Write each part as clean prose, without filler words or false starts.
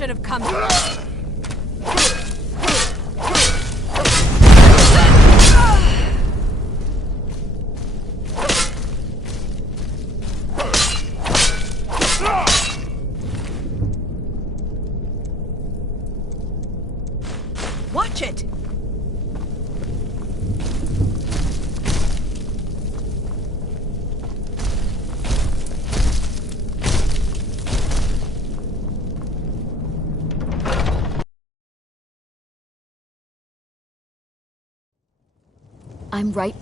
should have come. Watch it! I'm right.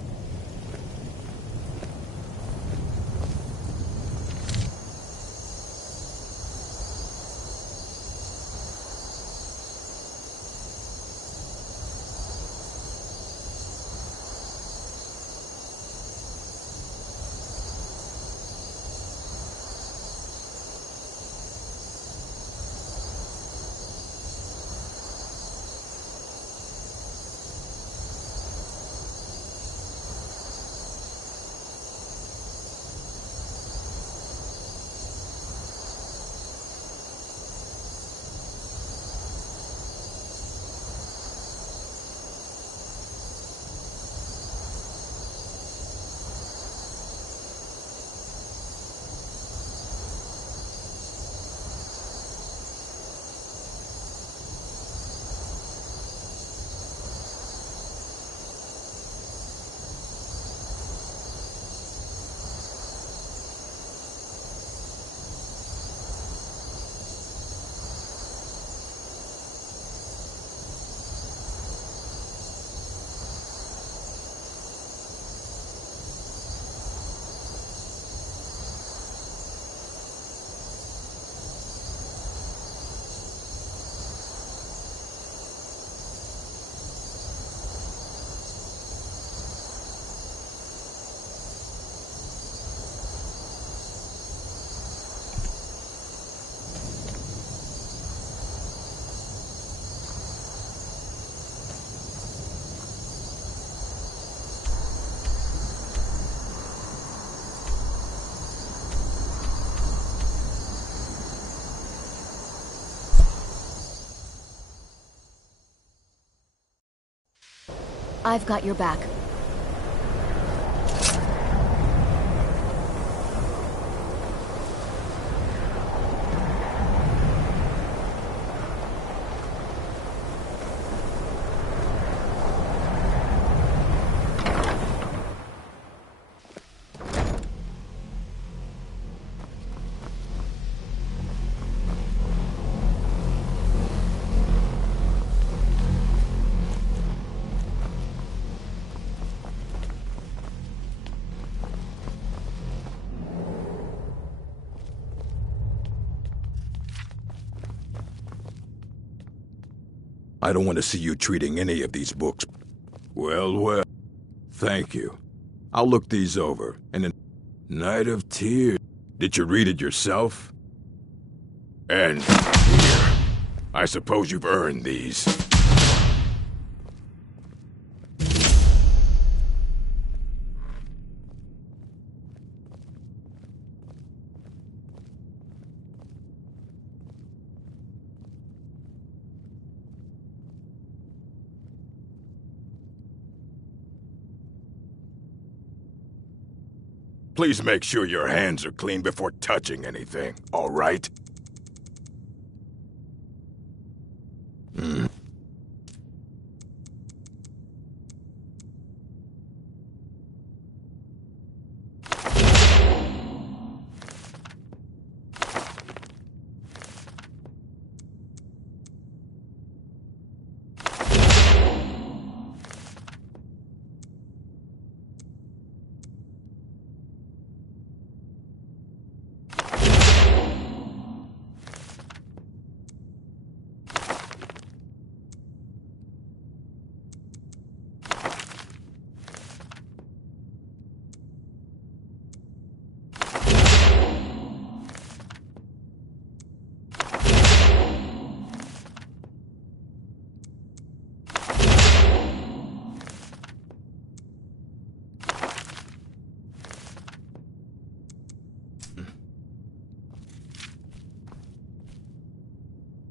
I've got your back. I don't want to see you treating any of these books. Well, thank you. I'll look these over, and then... Night of Tears. Did you read it yourself? And here. I suppose you've earned these. Please make sure your hands are clean before touching anything, all right?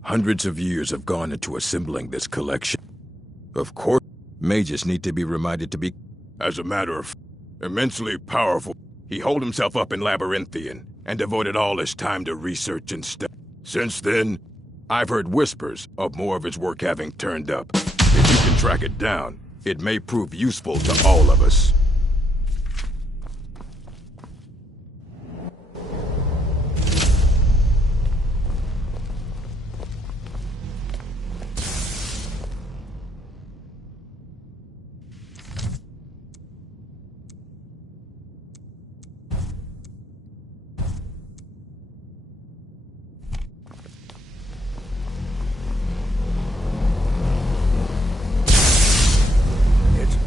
Hundreds of years have gone into assembling this collection. Of course, mages need to be reminded to be, as a matter of immensely powerful. He holed himself up in Labyrinthian and devoted all his time to research and study. Since then, I've heard whispers of more of his work having turned up. If you can track it down, it may prove useful to all of us.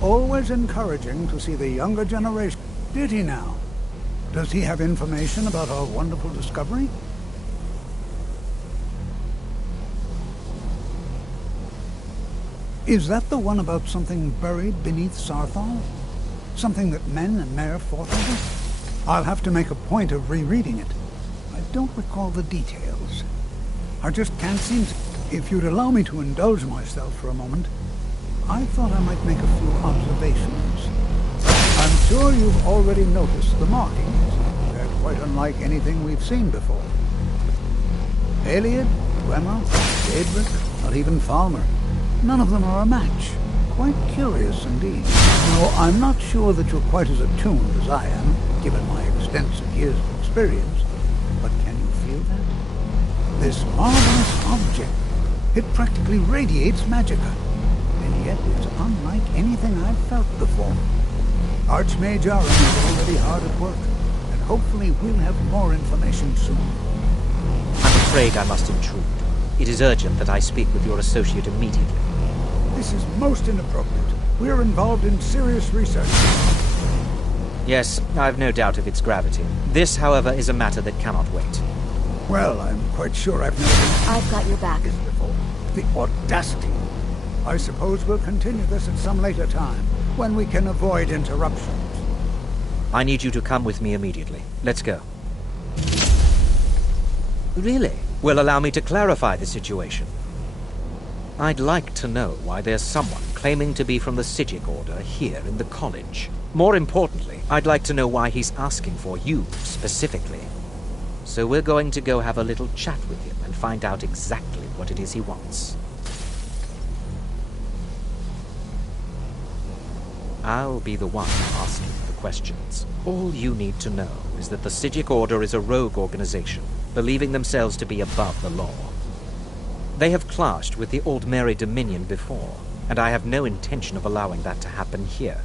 Always encouraging to see the younger generation. Did he now? Does he have information about our wonderful discovery? Is that the one about something buried beneath Sarthal? Something that men and Mare fought over? I'll have to make a point of rereading it. I don't recall the details. I just can't seem to... If you'd allow me to indulge myself for a moment, I thought I might make a few observations. I'm sure you've already noticed the markings. They're quite unlike anything we've seen before. Aliad, Gaymer, Daedric, not even Falmer. None of them are a match. Quite curious indeed. No, I'm not sure that you're quite as attuned as I am, given my extensive years of experience. But can you feel that? This marvelous object, it practically radiates magicka. And yet it's unlike anything I've felt before. Archmage Aram is already hard at work, and hopefully we'll have more information soon. I'm afraid I must intrude. It is urgent that I speak with your associate immediately. This is most inappropriate. We're involved in serious research. Yes, I've no doubt of its gravity. This, however, is a matter that cannot wait. Well, I'm quite sure I've never been... I've got your back. ...this before. The audacity. I suppose we'll continue this at some later time, when we can avoid interruptions. I need you to come with me immediately. Let's go. Really? Well, allow me to clarify the situation. I'd like to know why there's someone claiming to be from the Psijic Order here in the college. More importantly, I'd like to know why he's asking for you, specifically. So we're going to go have a little chat with him and find out exactly what it is he wants. I'll be the one asking the questions. All you need to know is that the Psijic Order is a rogue organization, believing themselves to be above the law. They have clashed with the Old Mary Dominion before, and I have no intention of allowing that to happen here.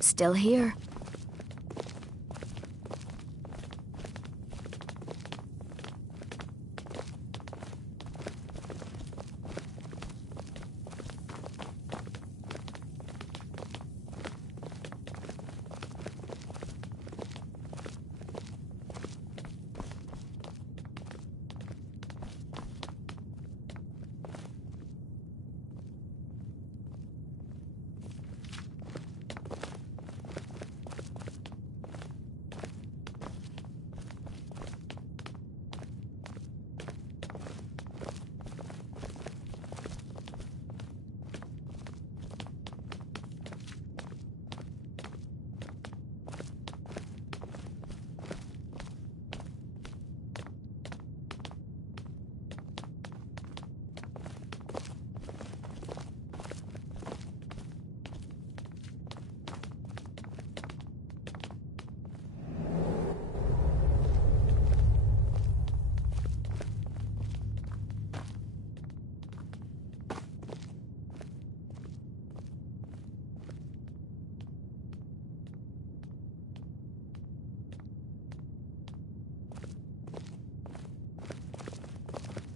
Still here.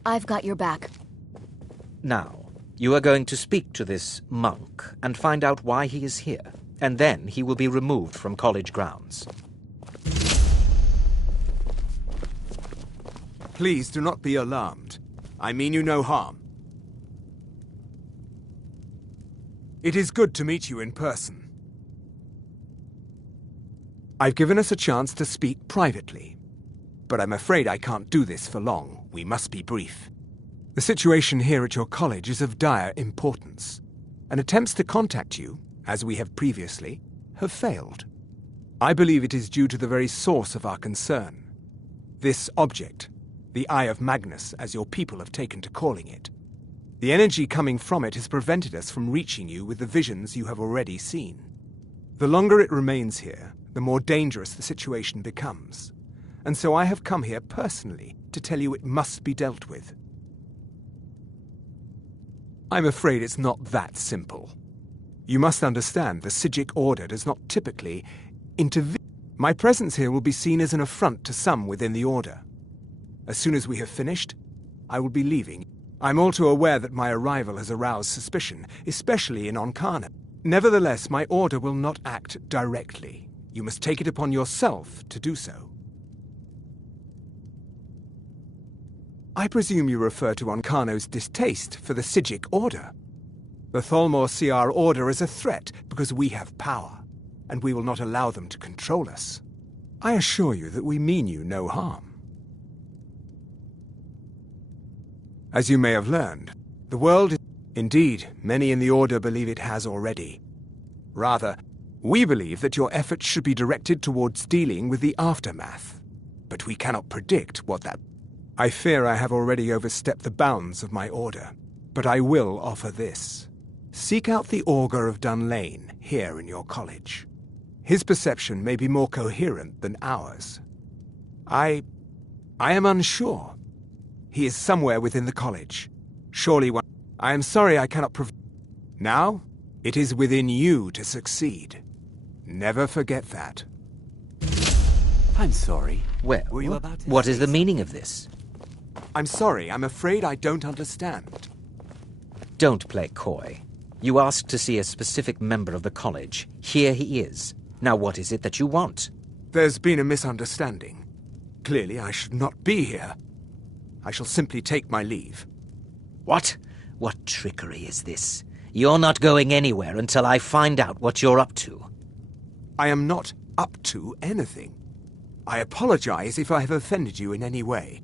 I've got your back. Now, you are going to speak to this monk and find out why he is here, and then he will be removed from college grounds. Please do not be alarmed. I mean you no harm. It is good to meet you in person. I've given us a chance to speak privately, but I'm afraid I can't do this for long. We must be brief. The situation here at your college is of dire importance, and attempts to contact you, as we have previously, have failed. I believe it is due to the very source of our concern. This object, the Eye of Magnus, as your people have taken to calling it. The energy coming from it has prevented us from reaching you with the visions you have already seen. The longer it remains here, the more dangerous the situation becomes. And so I have come here personally to tell you it must be dealt with. I'm afraid it's not that simple. You must understand the Psijic Order does not typically intervene. My presence here will be seen as an affront to some within the Order. As soon as we have finished, I will be leaving. I'm all too aware that my arrival has aroused suspicion, especially in Ancana. Nevertheless, my Order will not act directly. You must take it upon yourself to do so. I presume you refer to Ancano's distaste for the Psijic Order. The Thalmor see our Order as a threat because we have power, and we will not allow them to control us. I assure you that we mean you no harm. As you may have learned, the world is... Indeed, many in the Order believe it has already. Rather, we believe that your efforts should be directed towards dealing with the aftermath. But we cannot predict what that... I fear I have already overstepped the bounds of my Order, but I will offer this. Seek out the Augur of Dunlane here in your college. His perception may be more coherent than ours. I am unsure. He is somewhere within the college. Surely one... I am sorry I cannot Now, it is within you to succeed. Never forget that. I'm sorry. Well, Were you about to what say is the meaning of this? I'm sorry, I'm afraid I don't understand. Don't play coy. You asked to see a specific member of the college. Here he is. Now what is it that you want? There's been a misunderstanding. Clearly I should not be here. I shall simply take my leave. What? What trickery is this? You're not going anywhere until I find out what you're up to. I am not up to anything. I apologize if I have offended you in any way.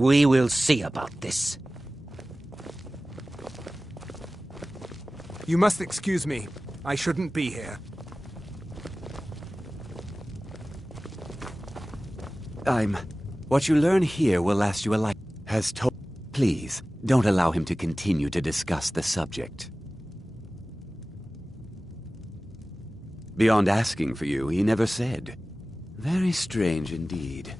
We will see about this. You must excuse me. I shouldn't be here. What you learn here will last you a life. Has told... Please, don't allow him to continue to discuss the subject. Beyond asking for you, he never said. Very strange indeed.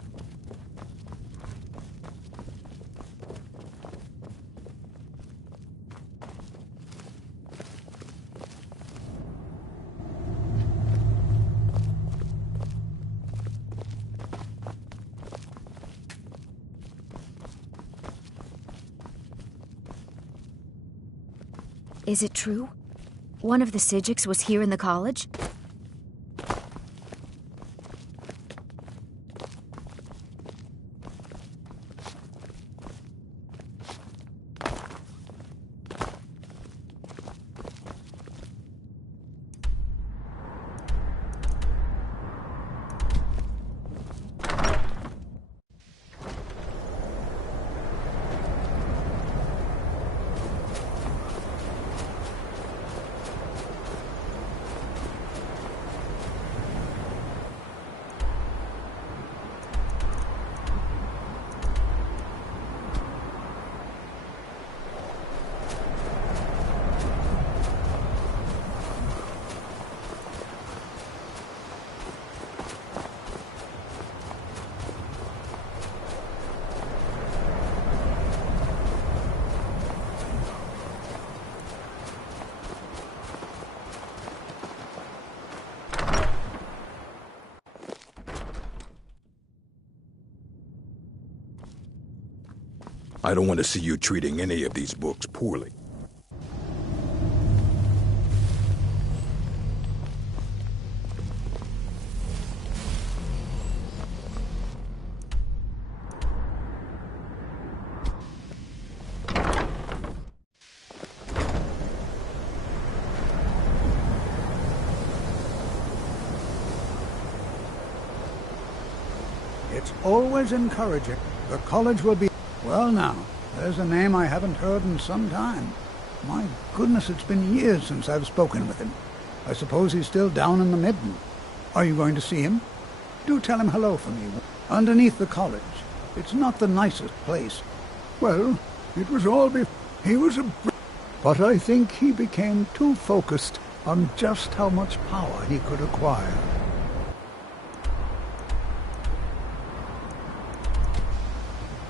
Is it true? One of the Psijics was here in the college? I don't want to see you treating any of these books poorly. It's always encouraging. The college will be... Well now, there's a name I haven't heard in some time. My goodness, it's been years since I've spoken with him. I suppose he's still down in the Midden. Are you going to see him? Do tell him hello for me. Underneath the college. It's not the nicest place. Well, it was all he was a... But I think he became too focused on just how much power he could acquire.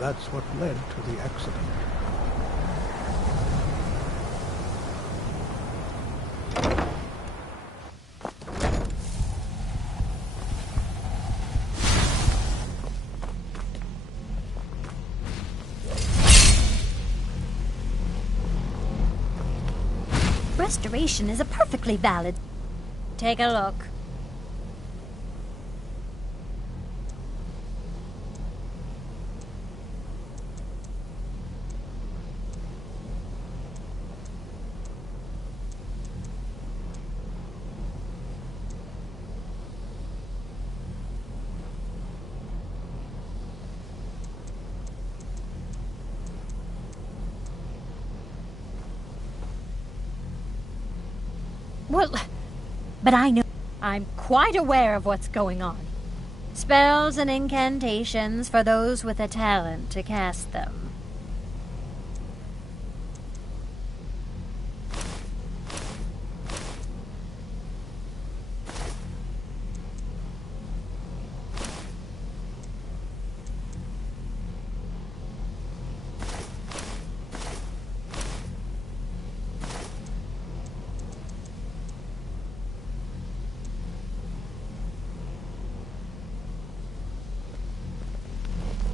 That's what led to the accident. Restoration is a perfectly valid... Take a look. Well, but I know... I'm quite aware of what's going on. Spells and incantations for those with a talent to cast them.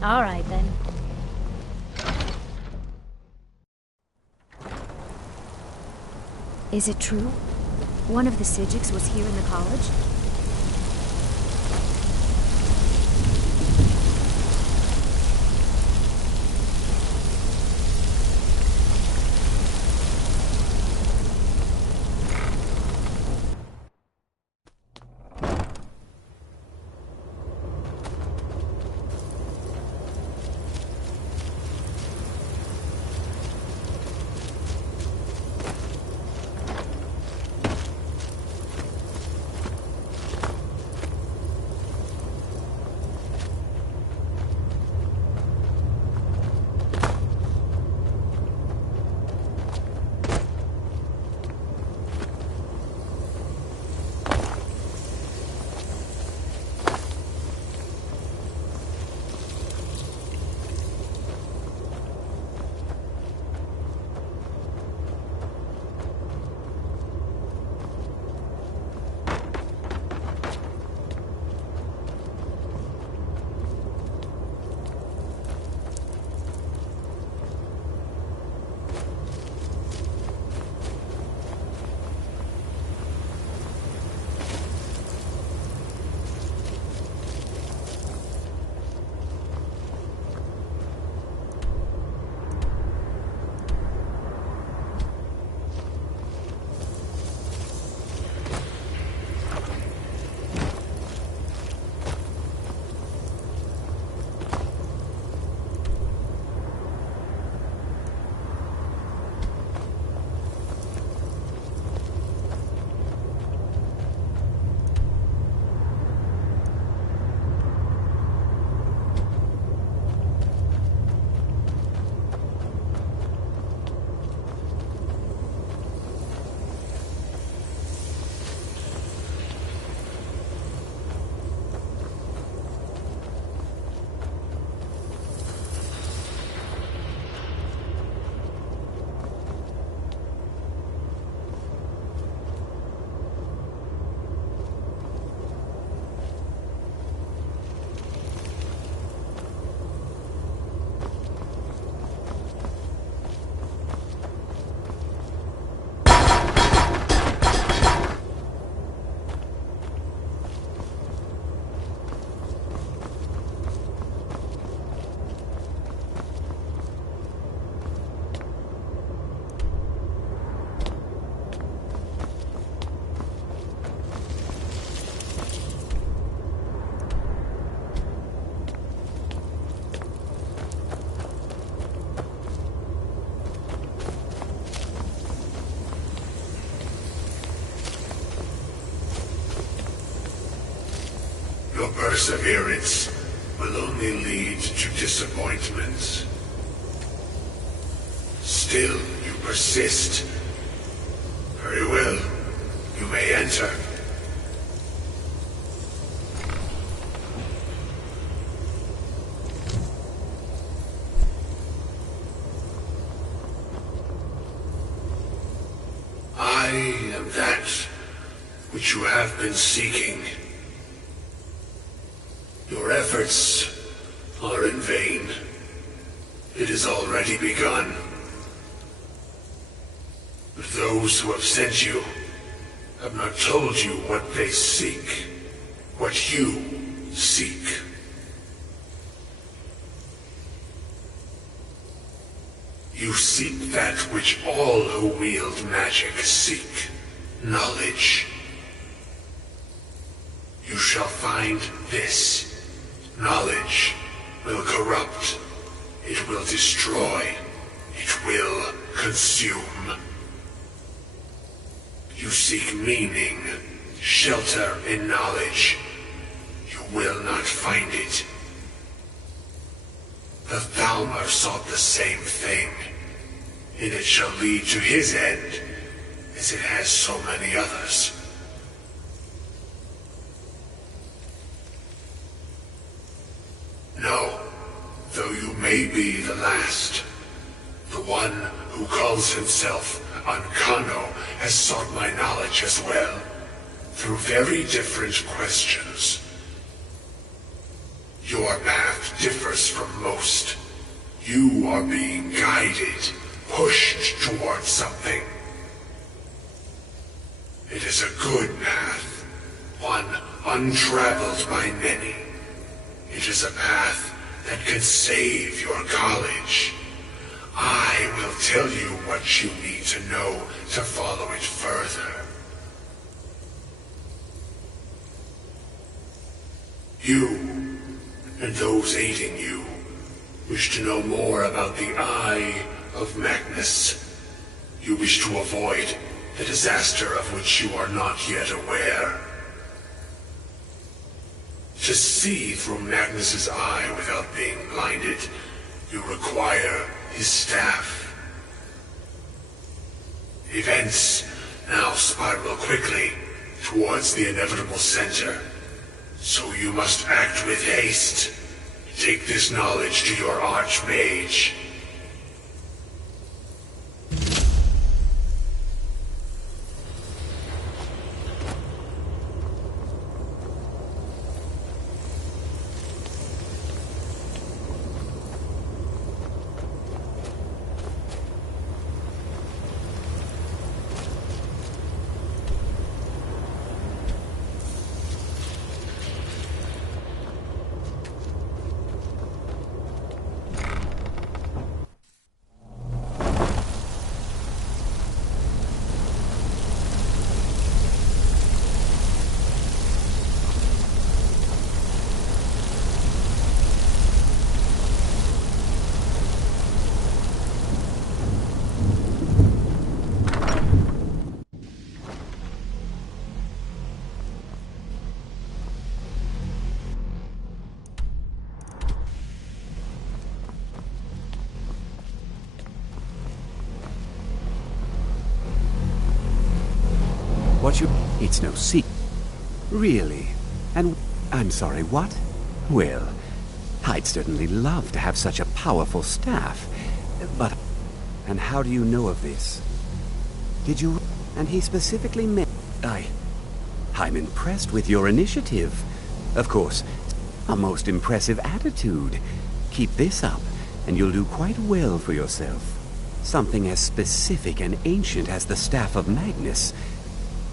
All right, then. Is it true? One of the Psijics was here in the college? perseverance will only lead to disappointment. Still, you persist. Very well. You may enter. I am that which you have been seeking. Your efforts are in vain. It has already begun. But those who have sent you have not told you what they seek, what you seek. You seek that which all who wield magic seek, knowledge. You shall find this. Knowledge will corrupt. It will destroy. It will consume. You seek meaning, shelter in knowledge. You will not find it. The Thalmor sought the same thing, and it shall lead to his end, as it has so many others. No, though you may be the last, the one who calls himself Ancano has sought my knowledge as well, through very different questions. Your path differs from most. You are being guided, pushed towards something. It is a good path, one untraveled by many. It is a path that can save your college. I will tell you what you need to know to follow it further. You, and those aiding you, wish to know more about the Eye of Magnus. You wish to avoid the disaster of which you are not yet aware. To see through Magnus's eye without being blinded, you require his staff. Events now spiral quickly towards the inevitable center, so you must act with haste. Take this knowledge to your Archmage. It's no secret. Really? And I'm sorry, what? Well, I'd certainly love to have such a powerful staff. But... And how do you know of this? Did you... And he specifically meant... I'm impressed with your initiative. Of course, a most impressive attitude. Keep this up, and you'll do quite well for yourself. Something as specific and ancient as the Staff of Magnus.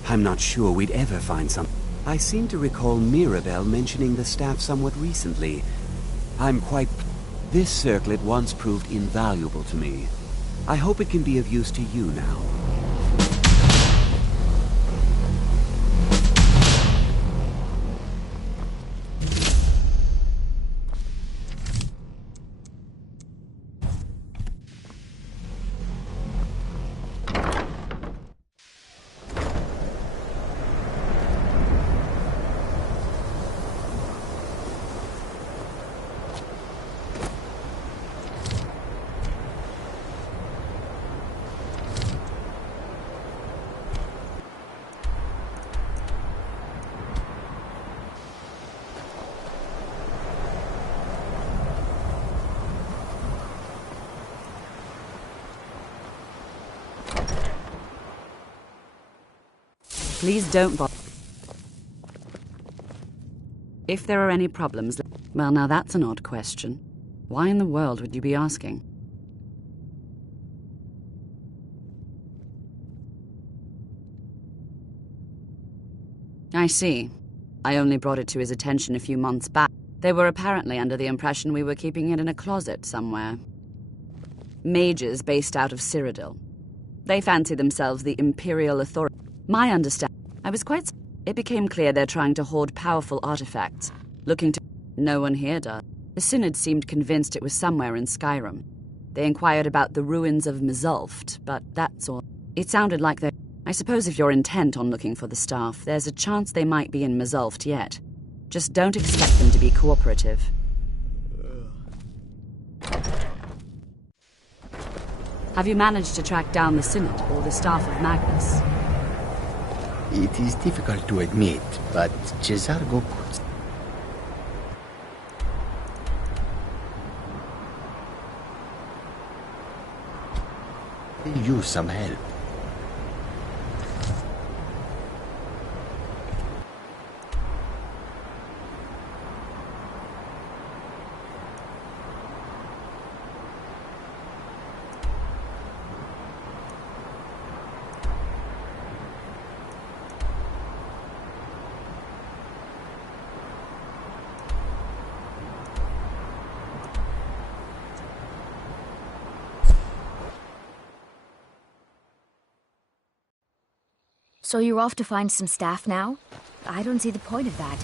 I'm not sure we'd ever find some... I seem to recall Mirabelle mentioning the staff somewhat recently. I'm quite... This circlet once proved invaluable to me. I hope it can be of use to you now. Please don't bother. If there are any problems... Well, now that's an odd question. Why in the world would you be asking? I see. I only brought it to his attention a few months back. They were apparently under the impression we were keeping it in a closet somewhere. Mages based out of Cyrodiil. They fancy themselves the Imperial Authority. My understanding... I was quite... It became clear they're trying to hoard powerful artifacts, looking to... No one here does. The Synod seemed convinced it was somewhere in Skyrim. They inquired about the ruins of Mzulft, but that's all. It sounded like they... I suppose if you're intent on looking for the staff, there's a chance they might be in Mzulft yet. Just don't expect them to be cooperative. Have you managed to track down the Synod or the staff of Magnus? It is difficult to admit, but Cesargo could... use some help. So you're off to find some staff now? I don't see the point of that.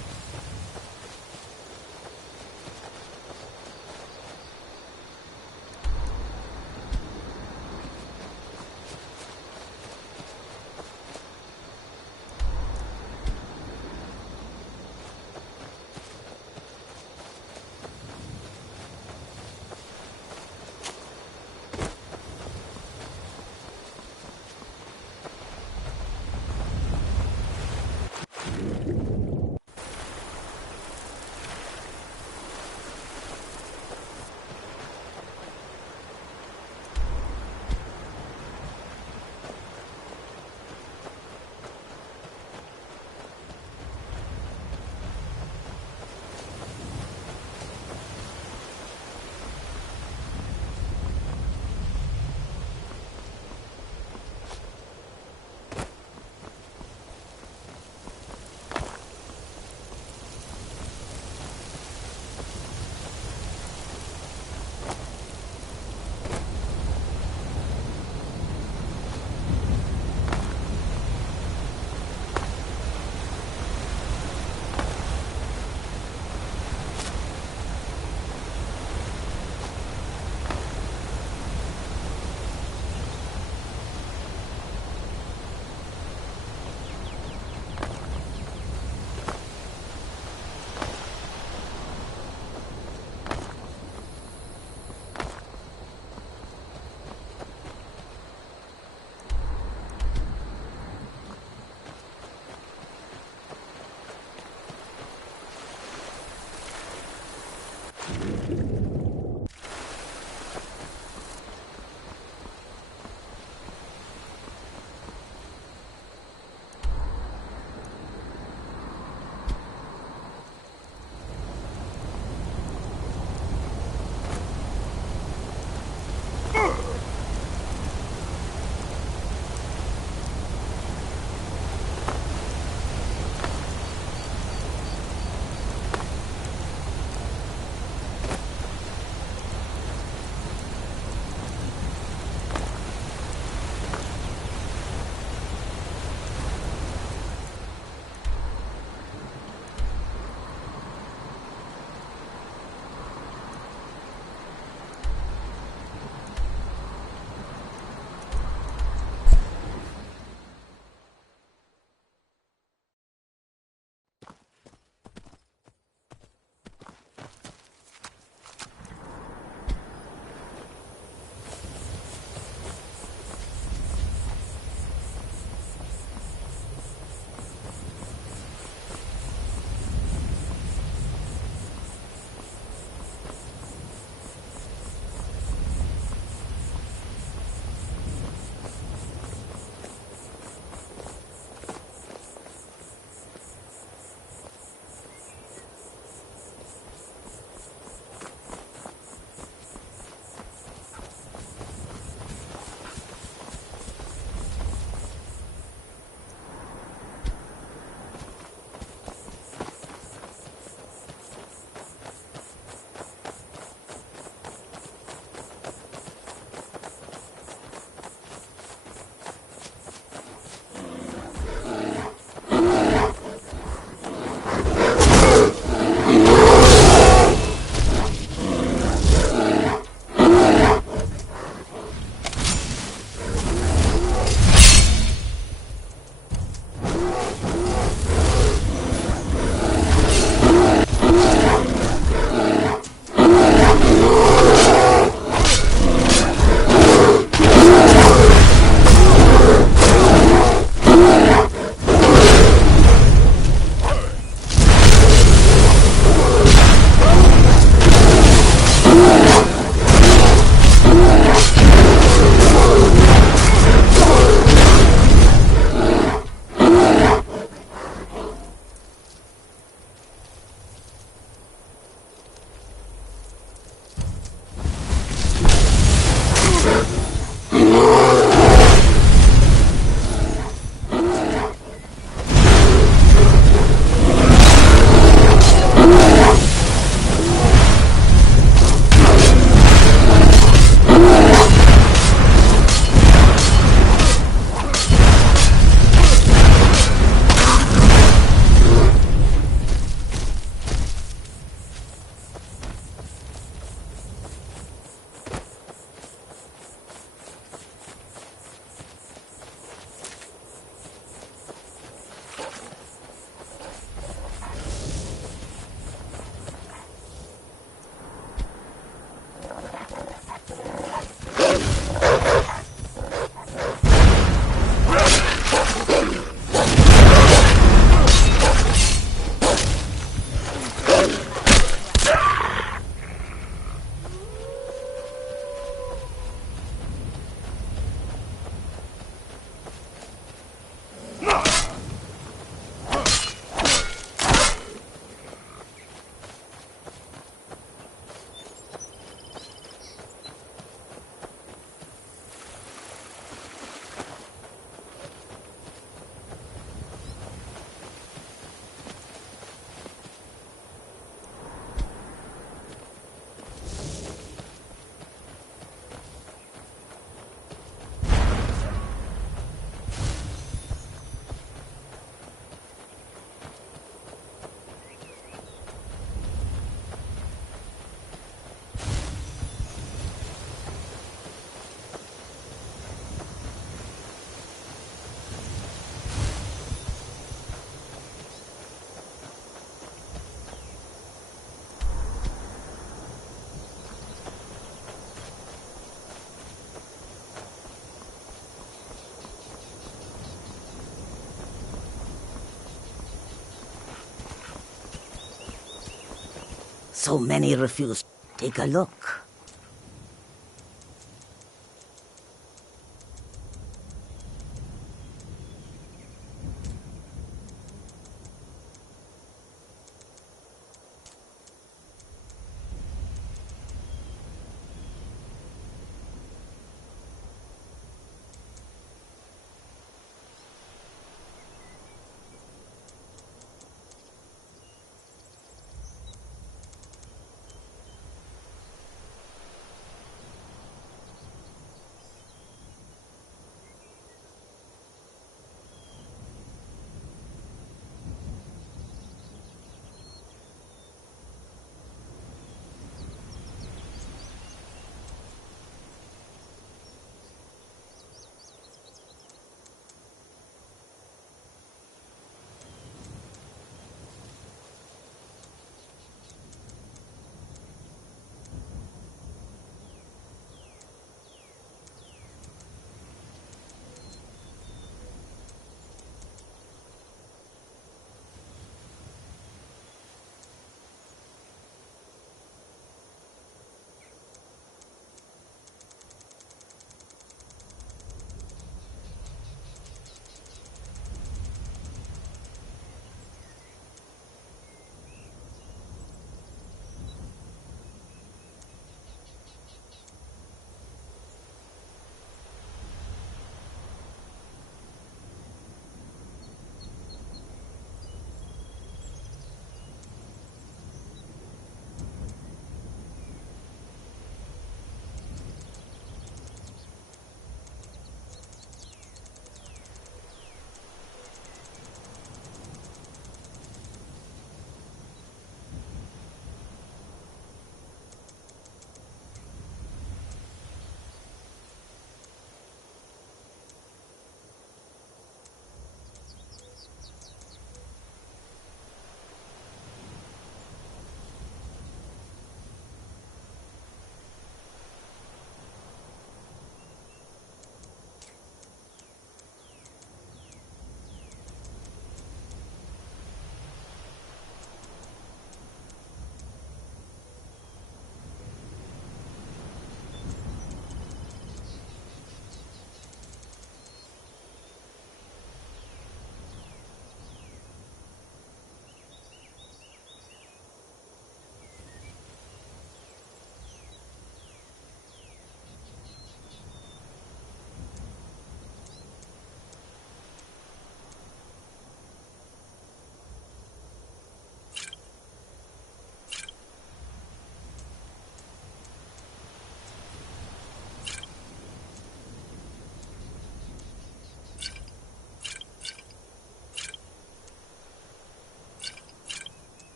So many refuse. Take a look.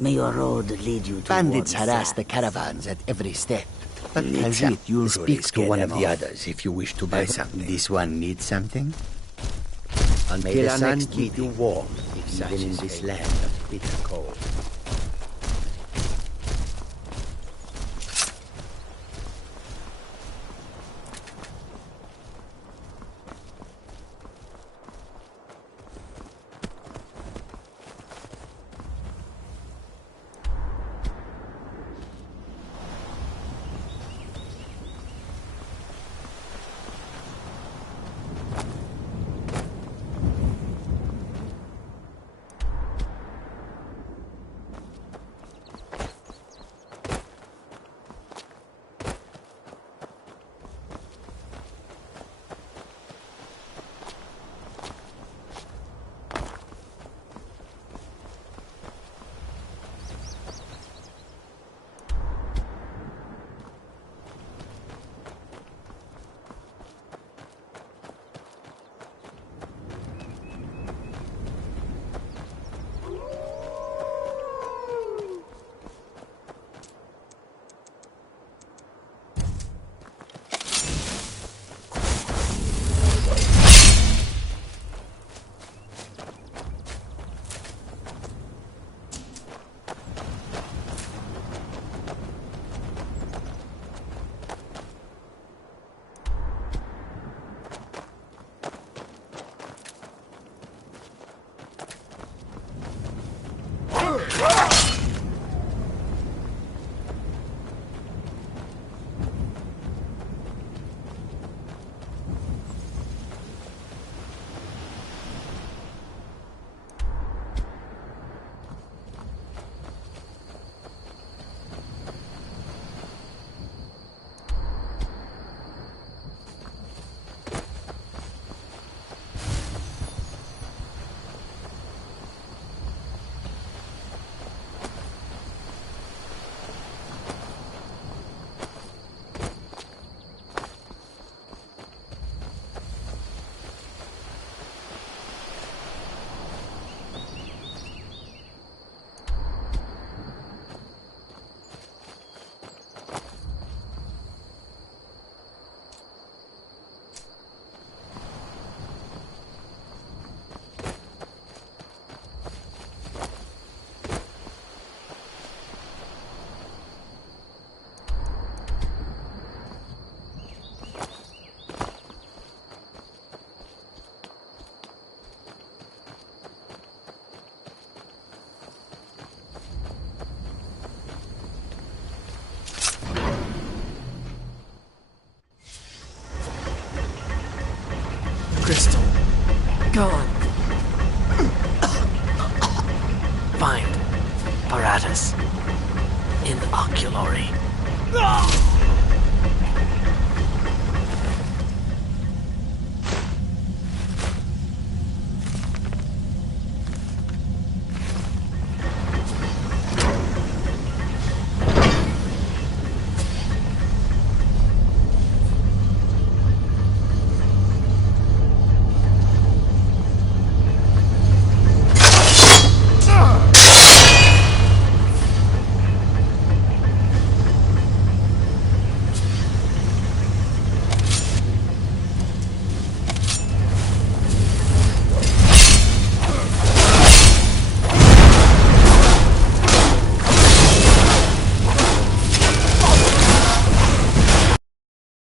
May your road lead you to Bandits harass the caravans at every step. But Khajiit usually speak to one of the others if you wish to buy something. This one needs something? May the sun keep you warm, even in this land of bitter cold. crystal. Gone. Find Paratus in Oculory.